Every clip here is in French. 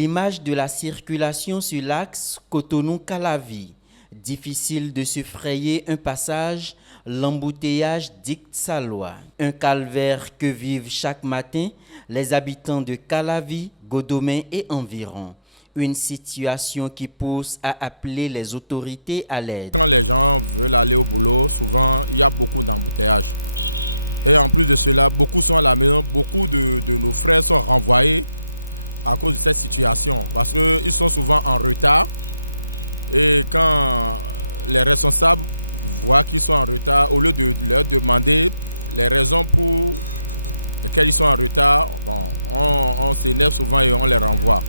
L'image de la circulation sur l'axe Cotonou-Calavi. Difficile de se frayer un passage, l'embouteillage dicte sa loi. Un calvaire que vivent chaque matin les habitants de Calavi, Godomè et environ. Une situation qui pousse à appeler les autorités à l'aide. Quand les gens veulent aller au boulot, souvent il y a beaucoup d'embouteillages. Et en plus de cela, beaucoup sont à la maison, beaucoup de nos frères sont renvoyés à cause de cette situation. Parce qu'ils sont souvent en retard. Et quand les responsables voient qu'ils sont en retard, au lieu de leur demander les raisons pour lesquelles ils sont en retard, bon, on s'énerve souvent et on les renvoie.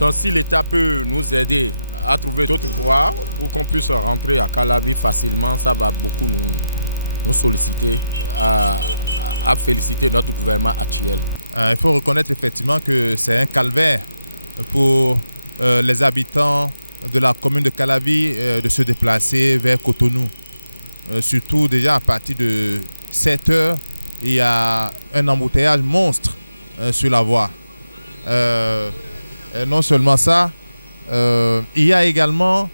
Donc si l'État peut nous aider à trouver d'autres voies pour qu'on puisse rentrer à Calavi facilement, ça va beaucoup nous solliciter à féliciter notre gouvernement actuel. Il faut reconnaître effectivement que c'est un calvaire pour les habitants de la commune de Calavi de se déplacer vers Cotonou. Surtout déjà à partir de 7 heures, il y a un embouteillage monstre sur la voie. Non seulement ça, il y a également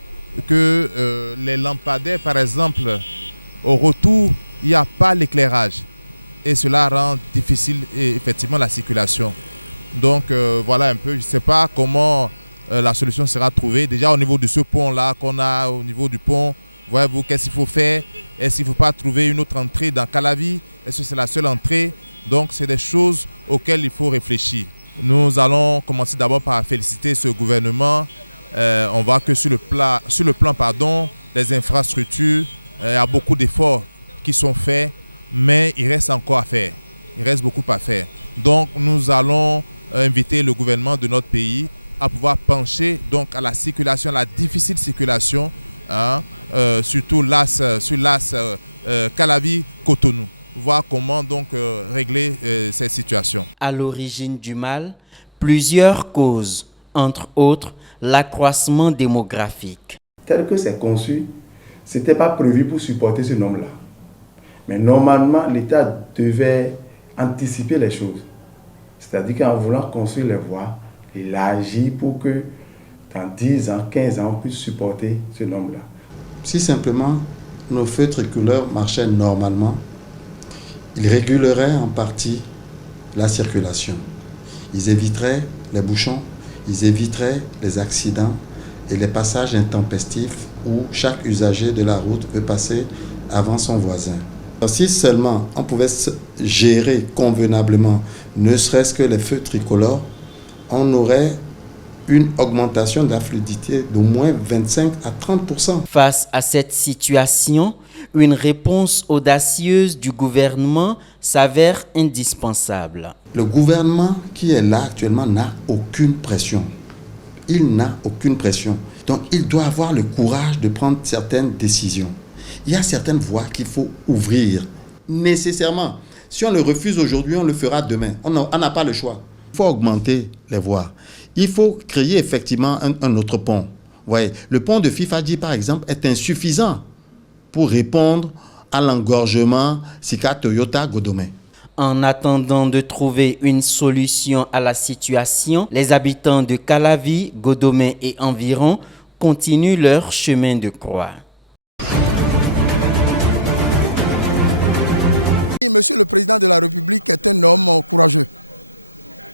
que les lampadaires, par exemple, au retour, il n'y a pas l'éclairage. Et cela rend difficile effectivement la circulation. Donc voilà un peu, je ne sais pas comment la solution sera trouvée. Déjà au niveau de ce pont-là qu'on a, au niveau du pont, voyez-vous qu'est-ce qu'il faut faire? Est-ce qu'il ne faut pas trouver une autre entrée dans Calavi? Est-ce que c'est la seule entrée? Donc c'est des choses auxquelles il faut réfléchir. Nous allons commencer d'abord par féliciter ce gouvernement. On voit que sur le plan des infrastructures, il y a beaucoup d'efforts qui sont faits, mais il reste encore à faire. Il reste beaucoup à faire. Donc nous allons inviter le gouvernement de notre pays à pouvoir pencher donc à la circulation, à la difficile circulation, surtout sur l'axe Calavi-Cotonou. Voir comment donc régler cette situation. À l'origine du mal, plusieurs causes, entre autres l'accroissement démographique. Tel que c'est conçu, ce n'était pas prévu pour supporter ce nombre-là. Mais normalement, l'État devait anticiper les choses. C'est-à-dire qu'en voulant construire les voies, il agit pour que dans 10 ans, 15 ans, on puisse supporter ce nombre-là. Si simplement nos feux tricolores marchaient normalement, ils réguleraient en partie la circulation. Ils éviteraient les bouchons, ils éviteraient les accidents et les passages intempestifs où chaque usager de la route peut passer avant son voisin. Si seulement on pouvait gérer convenablement, ne serait-ce que les feux tricolores, on aurait une augmentation de la fluidité d'au moins 25 à 30%. Face à cette situation, une réponse audacieuse du gouvernement s'avère indispensable. Le gouvernement qui est là actuellement n'a aucune pression. Il n'a aucune pression. Donc il doit avoir le courage de prendre certaines décisions. Il y a certaines voies qu'il faut ouvrir nécessairement. Si on le refuse aujourd'hui, on le fera demain. On n'a pas le choix. Il faut augmenter les voies. Il faut créer effectivement un autre pont. Vous voyez, le pont de Fifadji, par exemple, est insuffisant pour répondre à l'engorgement Sika Toyota Godomè. En attendant de trouver une solution à la situation, les habitants de Calavi, Godomè et environ continuent leur chemin de croix. Monsieur le Président de la République est un homme courageux.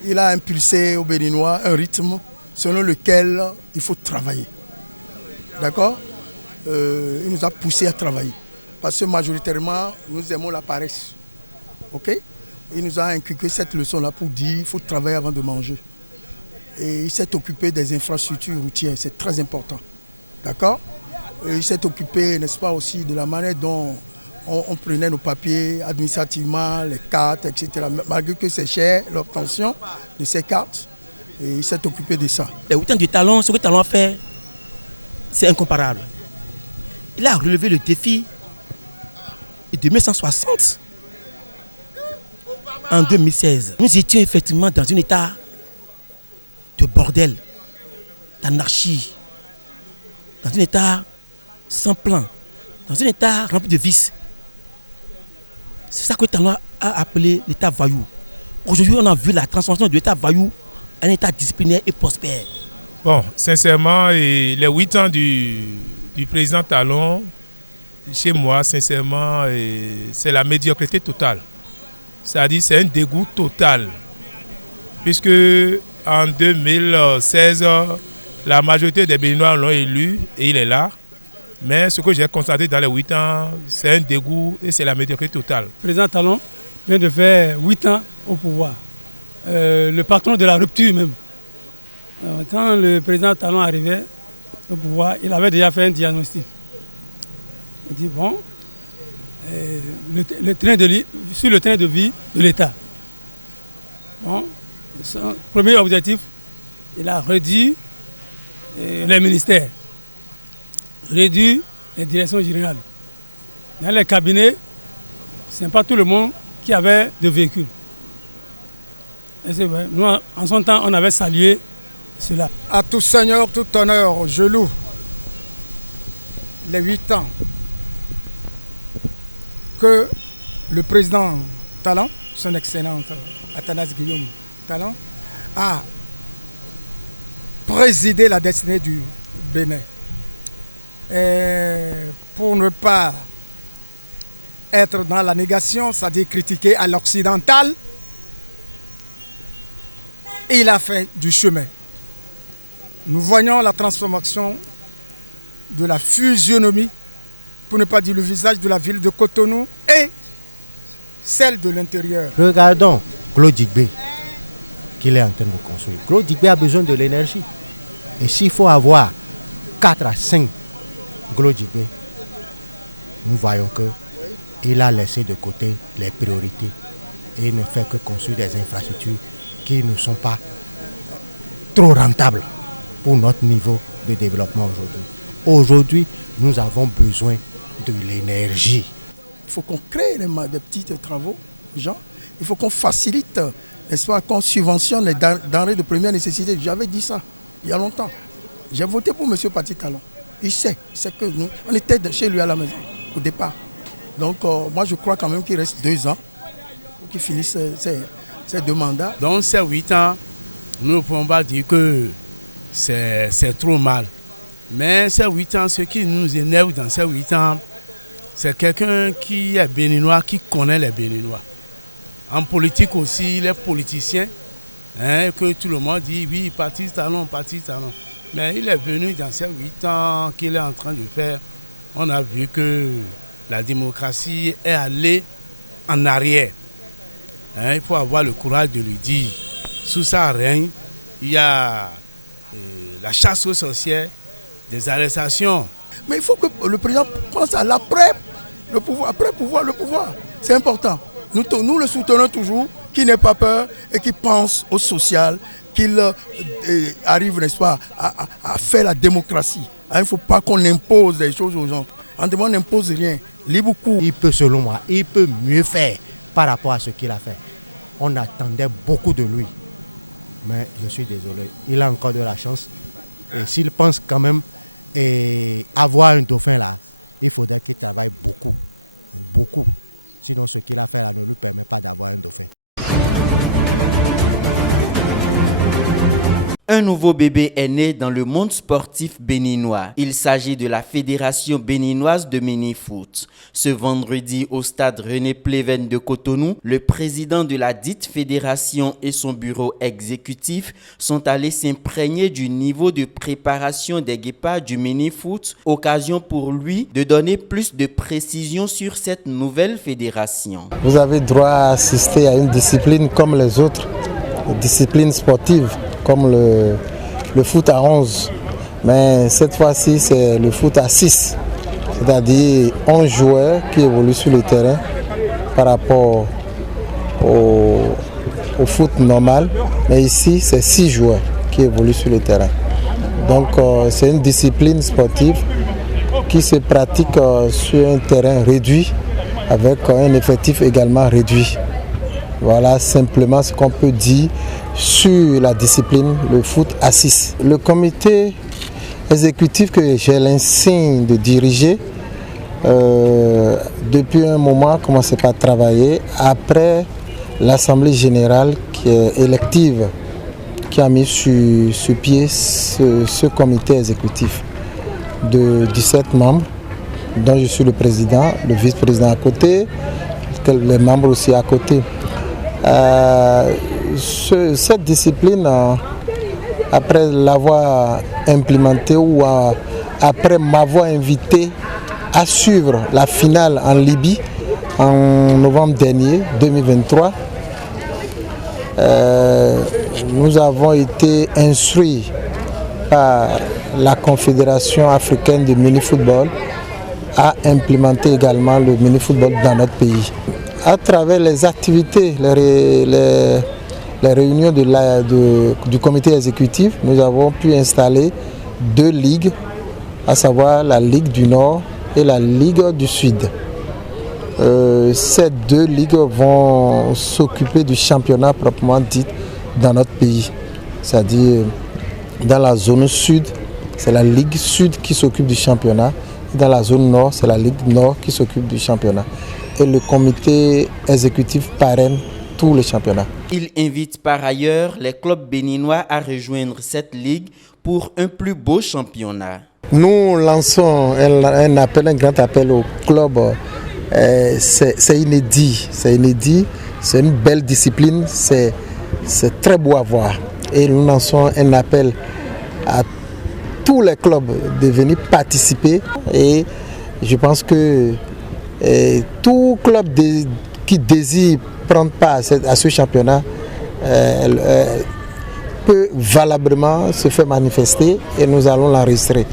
Il a impulsé aux Béninois un rythme selon lequel il faut travailler. D'accord? Il nous a poussé à travailler. Parce que majoritairement, nous aimons la paresse. Ok? Il nous a inculqué cette leçon-là pour dire qu'il faut travailler avant de manger. Et il s'est occupé des infrastructures routières, c'est très important. D'accord? Et il s'est occupé, n'est-ce pas, aussi de la manière dont on prenait nos papiers administrativement, les cartes, etc. Malgré que c'est cher, l'obtention de ces cartes, et il s'est occupé de ça. Les 8 ans du talent, ce que Talon a fait, c'est incomparable. Il a relevé le défi de 1960 en 2016. Nous étions effectivement dans un état de bordel, d'anarchie, dans un état sans plan, dans un état rempli de vices. C'est ça que Talon a appelé l'état voyou. Aujourd'hui, on a vu la transformation de l'état voyou en un état disciplinaire et prospère. Bon, sincèrement, et les 8 ans du président Talon, chez moi, sincèrement, c'est la médiocrité totale. C'est-à-dire c'est un dégoût total. Puisque en 2016, la majorité des Béninois l'ont élu et il est là. Mais ce que j'ai constaté dans les 8 ans, c'est un dégoût et c'est la médiocrité totale. Le président Talon vient de faire 8 ans au pouvoir. Le patron de la rupture même. Quand le président Talon arrivait au pouvoir, il avait déjà fait un diagnostic. Il dit bon, sur le train de vie de l'État. Bon, son premier objectif, il a réduit les ministères, réduit les directions générales. Dans les cabinets, ce n'est pas tout le monde qui avait de véhicule. Et c'est vrai, nous, en son temps, on avait salué cela. À tout seigneur, tout honneur, je loue les 8 ans que le président Talon, son excellence Athanase Guillaume Talon, a présidé la destinée du Bénin. Et pour ne pas être dans la négation, c'est-à-dire critiquer à l'occidental, il a fait du chemin. Nous voyons la transformation de la physionomie, pour ne pas dire le visage de la ville de Cotonou et celle de l'intérieur. Regardons Claude Djigbe qu'il est en train de construire. Claude Djigbe a besoin de l'énergie. Et s'il faut avoir 4 à 5 Claude Djigbe, nous voyons qu'il a laissé de côté les priorités et il ne fait que construire des infrastructures qui ne sont pas trop rentables pour notre niveau de développement aujourd'hui. Aujourd'hui, nous avons besoin de l'énergie. Il faut qu'on crée des petits travaux, gens. Il faut qu'on facilite, n'est-ce pas, qu'on subventionne les denrées de première nécessité. J'avais dit ça il y a longtemps. J'ai voté pour M. Paty Talon. Il sait que nous, on était chez lui à la maison au départ. Donc moi je crois quand même qu'il reste 2 ans pour qu'il finisse ses 2 mandats. Dans ces 8 ans, nous ne pouvons pas dire que c'est trop mal. Mais ces 8 ans, ce qui nous énerve dans ces 8 ans, c'est quelqu'un qui est béninois, qui connaît les Béninois. En politique aussi, les politiciens, que tout le monde dit, oui, Paty Talon. Mais il est venu dans ces 8 ans qu'il est en train de faire. On a vu que la démocratie est allée en arrière. Il faut avoir le courage de lui dire. Sous sa règne, il y a la chasse aux sorcières, des arrestations. Mais il faut que le président pense à l'après, le pouvoir, après pouvoir, le pouvoir. C'est important. Nous le soutenons toujours, qu'il n'ait pas peur et qu'il pense au social, qu'il arrive, n'est-ce pas, à faire la démocratie. Il ne faut pas qu'on impose des choses aux gens. On n'impose rien. Libre cours. Il peut, selon moi, il peut mieux faire par rapport à ce qu'il a fait. On attendait beaucoup de lui. Mais je suis désolé, il a encore de la chance. Et s'il pense quand même avoir un dauphin là, il faudrait qu'il travaille beaucoup. Beaucoup. Sinon ce qu'il a fait là ne lui permet pas d'avoir un dauphin. Un nouveau bébé est né dans le monde sportif béninois. Il s'agit de la Fédération béninoise de mini-foot. Ce vendredi, au stade René Pleven de Cotonou, le président de la dite fédération et son bureau exécutif sont allés s'imprégner du niveau de préparation des guépards du mini-foot, occasion pour lui de donner plus de précision sur cette nouvelle fédération. Vous avez droit à assister à une discipline comme les autres, discipline sportive, comme le foot à 11. Mais cette fois-ci, c'est le foot à 6. C'est-à-dire 11 joueurs qui évoluent sur le terrain par rapport au foot normal. Mais ici, c'est 6 joueurs qui évoluent sur le terrain. Donc, c'est une discipline sportive qui se pratique sur un terrain réduit avec un effectif également réduit. Voilà simplement ce qu'on peut dire sur la discipline, le foot à 6. Le comité exécutif que j'ai l'insigne de diriger, depuis un moment, a commencé par travailler après l'Assemblée générale qui est élective qui a mis sur pied ce comité exécutif de 17 membres, dont je suis le président, le vice-président à côté, les membres aussi à côté. Cette discipline, après l'avoir implémentée ou après m'avoir invité à suivre la finale en Libye en novembre dernier, 2023, nous avons été instruits par la Confédération africaine de mini-football à implémenter également le mini-football dans notre pays. À travers les activités, les réunions du comité exécutif, nous avons pu installer 2 ligues, à savoir la Ligue du Nord et la Ligue du Sud. Ces 2 ligues vont s'occuper du championnat proprement dit dans notre pays. C'est-à-dire dans la zone sud, c'est la Ligue Sud qui s'occupe du championnat. Dans la zone nord, c'est la Ligue Nord qui s'occupe du championnat. Et le comité exécutif parraine tous les championnats. Il invite par ailleurs les clubs béninois à rejoindre cette ligue pour un plus beau championnat. Nous lançons un grand appel aux clubs. C'est inédit, c'est une belle discipline, c'est très beau à voir. Et nous lançons un appel à tous les clubs de venir participer. Et je pense que tout club qui désire prendre part à ce championnat peut valablement se faire manifester et nous allons l'enregistrer.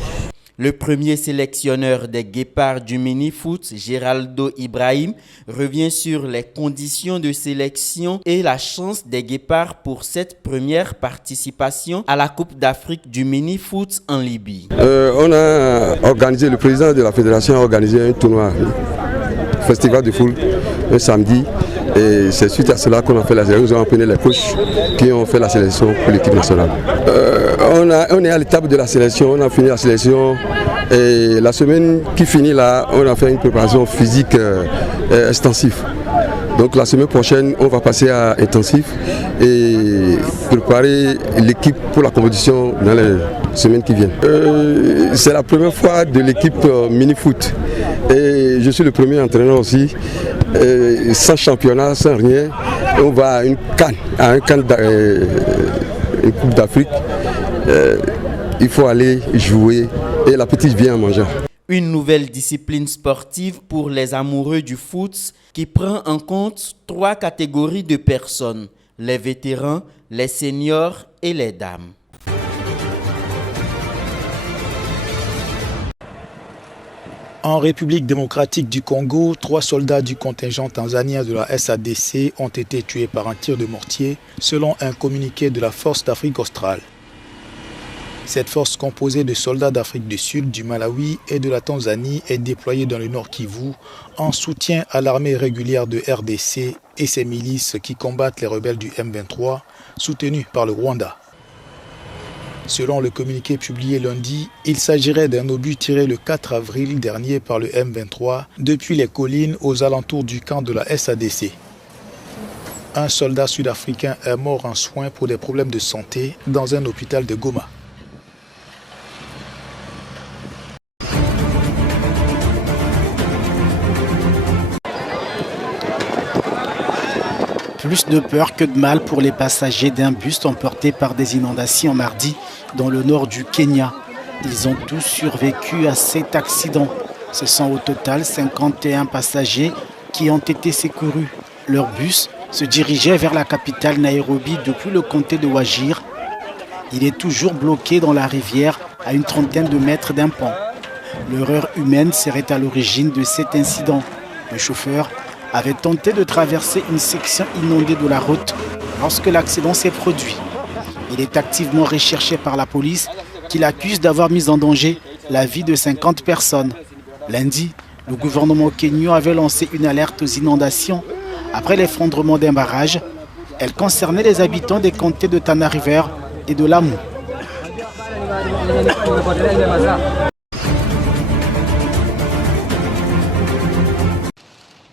Le premier sélectionneur des Guépards du mini-foot, Géraldo Ibrahim, revient sur les conditions de sélection et la chance des Guépards pour cette première participation à la Coupe d'Afrique du mini-foot en Libye. On a organisé, le président de la fédération a organisé un tournoi, festival de foot, un samedi. Et c'est suite à cela qu'on a fait la sélection. Nous avons appelé les coachs qui ont fait la sélection pour l'équipe nationale. On est à l'étape de la sélection, on a fini la sélection. Et la semaine qui finit là, on a fait une préparation physique extensive. Donc la semaine prochaine, on va passer à intensif et préparer l'équipe pour la compétition dans les semaines qui viennent. C'est la première fois de l'équipe mini-foot. Et je suis le premier entraîneur aussi. Sans championnat, sans rien, on va à une CAN, une Coupe d'Afrique. Il faut aller jouer et la petite vient en mangeant. Une nouvelle discipline sportive pour les amoureux du foot qui prend en compte 3 catégories de personnes, les vétérans, les seniors et les dames. En République démocratique du Congo, 3 soldats du contingent tanzanien de la SADC ont été tués par un tir de mortier, selon un communiqué de la Force d'Afrique australe. Cette force composée de soldats d'Afrique du Sud, du Malawi et de la Tanzanie est déployée dans le Nord Kivu en soutien à l'armée régulière de RDC et ses milices qui combattent les rebelles du M23, soutenus par le Rwanda. Selon le communiqué publié lundi, il s'agirait d'un obus tiré le 4 avril dernier par le M23 depuis les collines aux alentours du camp de la SADC. Un soldat sud-africain est mort en soins pour des problèmes de santé dans un hôpital de Goma. Plus de peur que de mal pour les passagers d'un bus emporté par des inondations mardi dans le nord du Kenya. Ils ont tous survécu à cet accident. Ce sont au total 51 passagers qui ont été secourus. Leur bus se dirigeait vers la capitale Nairobi depuis le comté de Wajir. Il est toujours bloqué dans la rivière à une trentaine de mètres d'un pont. L'erreur humaine serait à l'origine de cet incident. Le chauffeur avait tenté de traverser une section inondée de la route lorsque l'accident s'est produit. Il est activement recherché par la police qui l'accuse d'avoir mis en danger la vie de 50 personnes. Lundi, le gouvernement kényan avait lancé une alerte aux inondations après l'effondrement d'un barrage. Elle concernait les habitants des comtés de Tana River et de Lamu.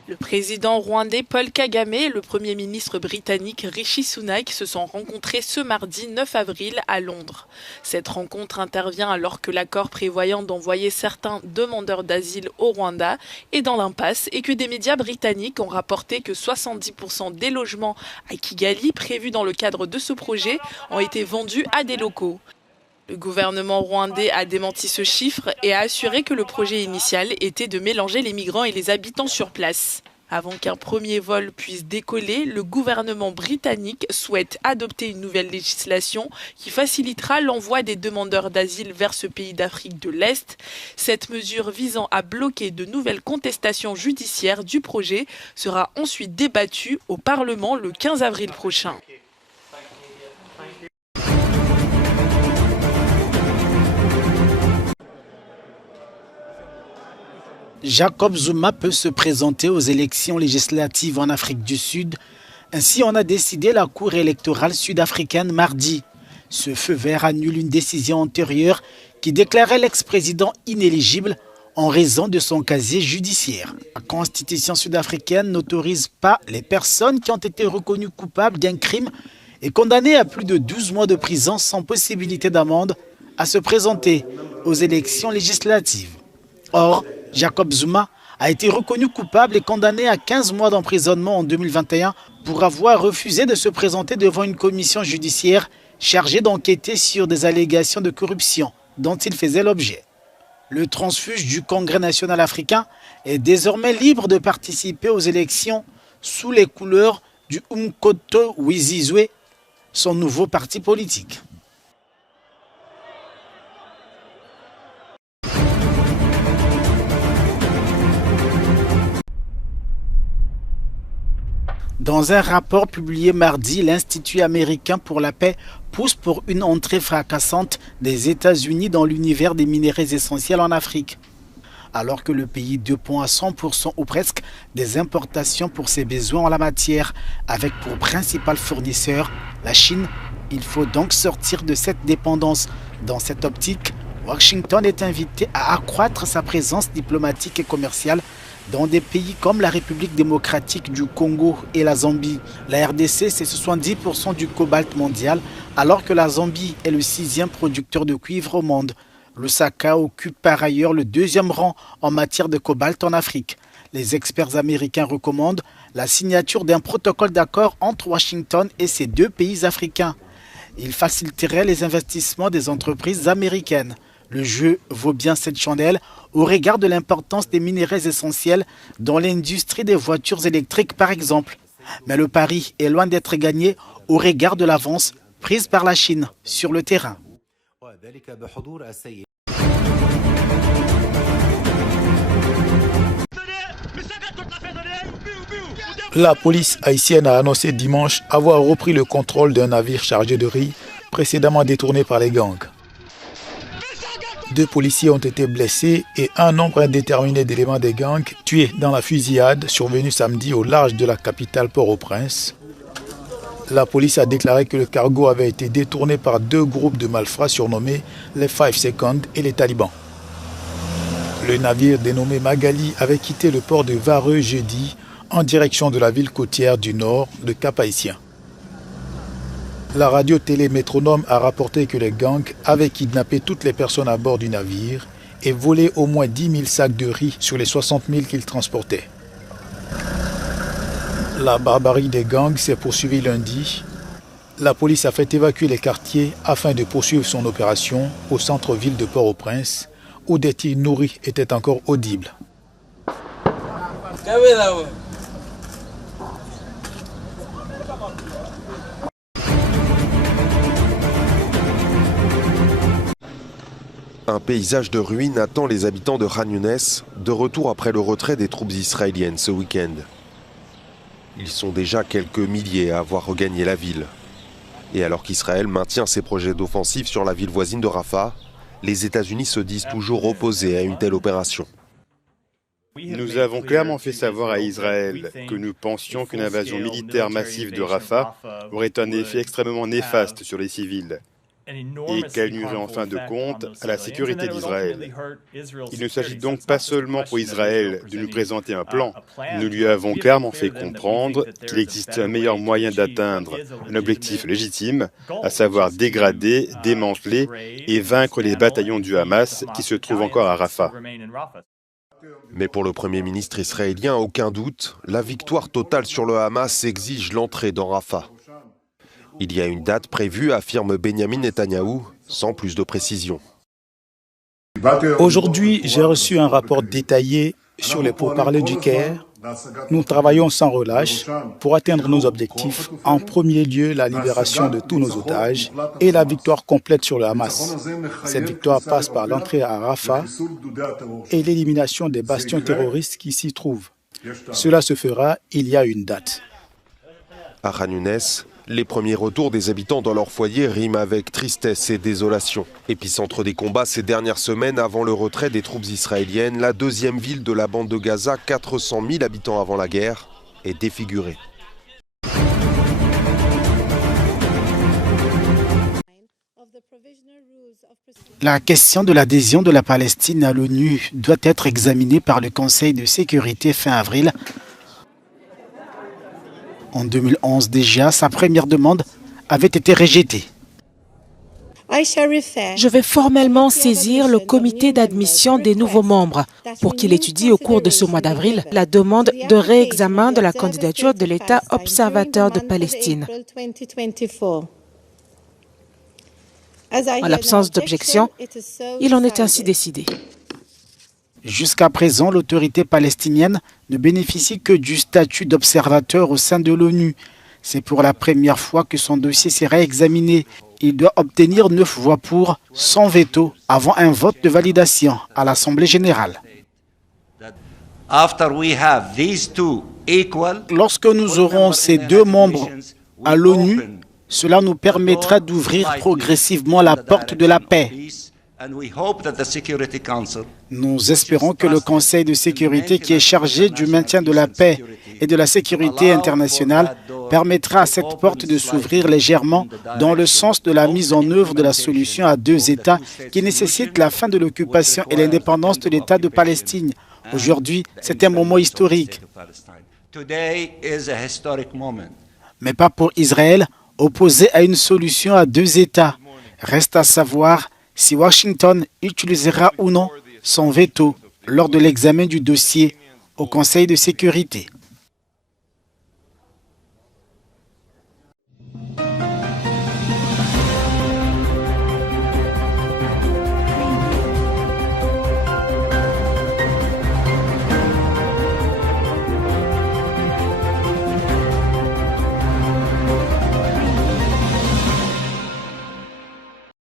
Le président rwandais Paul Kagame et le Premier ministre britannique Rishi Sunak se sont rencontrés ce mardi 9 avril à Londres. Cette rencontre intervient alors que l'accord prévoyant d'envoyer certains demandeurs d'asile au Rwanda est dans l'impasse et que des médias britanniques ont rapporté que 70% des logements à Kigali prévus dans le cadre de ce projet ont été vendus à des locaux. Le gouvernement rwandais a démenti ce chiffre et a assuré que le projet initial était de mélanger les migrants et les habitants sur place. Avant qu'un premier vol puisse décoller, le gouvernement britannique souhaite adopter une nouvelle législation qui facilitera l'envoi des demandeurs d'asile vers ce pays d'Afrique de l'Est. Cette mesure visant à bloquer de nouvelles contestations judiciaires du projet sera ensuite débattue au Parlement le 15 avril prochain. Jacob Zuma peut se présenter aux élections législatives en Afrique du Sud. Ainsi en a décidé la Cour électorale sud-africaine mardi. Ce feu vert annule une décision antérieure qui déclarait l'ex-président inéligible en raison de son casier judiciaire. La Constitution sud-africaine n'autorise pas les personnes qui ont été reconnues coupables d'un crime et condamnées à plus de 12 mois de prison sans possibilité d'amende à se présenter aux élections législatives. Or, Jacob Zuma a été reconnu coupable et condamné à 15 mois d'emprisonnement en 2021 pour avoir refusé de se présenter devant une commission judiciaire chargée d'enquêter sur des allégations de corruption dont il faisait l'objet. Le transfuge du Congrès national africain est désormais libre de participer aux élections sous les couleurs du Umkhonto weSizwe, son nouveau parti politique. Dans un rapport publié mardi, l'Institut américain pour la paix pousse pour une entrée fracassante des États-Unis dans l'univers des minéraux essentiels en Afrique. Alors que le pays dépend à 100% ou presque des importations pour ses besoins en la matière, avec pour principal fournisseur la Chine, il faut donc sortir de cette dépendance. Dans cette optique, Washington est invité à accroître sa présence diplomatique et commerciale dans des pays comme la République démocratique du Congo et la Zambie. La RDC, c'est 70% du cobalt mondial, alors que la Zambie est le 6e producteur de cuivre au monde. Lusaka occupe par ailleurs le 2e rang en matière de cobalt en Afrique. Les experts américains recommandent la signature d'un protocole d'accord entre Washington et ces deux pays africains. Il faciliterait les investissements des entreprises américaines. Le jeu vaut bien cette chandelle au regard de l'importance des minéraux essentiels dans l'industrie des voitures électriques par exemple. Mais le pari est loin d'être gagné au regard de l'avance prise par la Chine sur le terrain. La police haïtienne a annoncé dimanche avoir repris le contrôle d'un navire chargé de riz précédemment détourné par les gangs. 2 policiers ont été blessés et un nombre indéterminé d'éléments des gangs tués dans la fusillade survenue samedi au large de la capitale Port-au-Prince. La police a déclaré que le cargo avait été détourné par 2 groupes de malfrats surnommés les 5 Seconds et les talibans. Le navire dénommé Magali avait quitté le port de Vareux jeudi en direction de la ville côtière du nord de Cap-Haïtien. La radio-télé Métronome a rapporté que les gangs avaient kidnappé toutes les personnes à bord du navire et volé au moins 10 000 sacs de riz sur les 60 000 qu'ils transportaient. La barbarie des gangs s'est poursuivie lundi. La police a fait évacuer les quartiers afin de poursuivre son opération au centre-ville de Port-au-Prince, où des tirs nourris étaient encore audibles. Un paysage de ruines attend les habitants de Khan Younes, de retour après le retrait des troupes israéliennes ce week-end. Ils sont déjà quelques milliers à avoir regagné la ville. Et alors qu'Israël maintient ses projets d'offensive sur la ville voisine de Rafah, les États-Unis se disent toujours opposés à une telle opération. Nous avons clairement fait savoir à Israël que nous pensions qu'une invasion militaire massive de Rafah aurait un effet extrêmement néfaste sur les civils. et qu'elle nuirait en fin de compte à la sécurité d'Israël. Il ne s'agit donc pas seulement pour Israël de nous présenter un plan. Nous lui avons clairement fait comprendre qu'il existe un meilleur moyen d'atteindre un objectif légitime, à savoir dégrader, démanteler et vaincre les bataillons du Hamas qui se trouvent encore à Rafah. Mais pour le Premier ministre israélien, aucun doute, la victoire totale sur le Hamas exige l'entrée dans Rafah. Il y a une date prévue, affirme Benjamin Netanyahou, sans plus de précision. Aujourd'hui, j'ai reçu un rapport détaillé sur les pourparlers du Caire. Nous travaillons sans relâche pour atteindre nos objectifs. En premier lieu, la libération de tous nos otages et la victoire complète sur le Hamas. Cette victoire passe par l'entrée à Rafah et l'élimination des bastions terroristes qui s'y trouvent. Cela se fera, il y a une date. À Khan Younes, les premiers retours des habitants dans leur foyer riment avec tristesse et désolation. Épicentre des combats ces dernières semaines avant le retrait des troupes israéliennes, la deuxième ville de la bande de Gaza, 400 000 habitants avant la guerre, est défigurée. La question de l'adhésion de la Palestine à l'ONU doit être examinée par le Conseil de sécurité fin avril. En 2011 déjà, sa première demande avait été rejetée. Je vais formellement saisir le comité d'admission des nouveaux membres pour qu'il étudie au cours de ce mois d'avril la demande de réexamen de la candidature de l'État observateur de Palestine. En l'absence d'objection, il en est ainsi décidé. Jusqu'à présent, l'autorité palestinienne ne bénéficie que du statut d'observateur au sein de l'ONU. C'est pour la première fois que son dossier sera examiné. Il doit obtenir 9 voix pour, sans veto, avant un vote de validation à l'Assemblée générale. Lorsque nous aurons ces 2 membres à l'ONU, cela nous permettra d'ouvrir progressivement la porte de la paix. Nous espérons que le Conseil de sécurité, qui est chargé du maintien de la paix et de la sécurité internationale, permettra à cette porte de s'ouvrir légèrement dans le sens de la mise en œuvre de la solution à 2 États qui nécessite la fin de l'occupation et l'indépendance de l'État de Palestine. Aujourd'hui, c'est un moment historique. Mais pas pour Israël, opposé à une solution à 2 États. Reste à savoir si Washington utilisera ou non son veto lors de l'examen du dossier au Conseil de sécurité.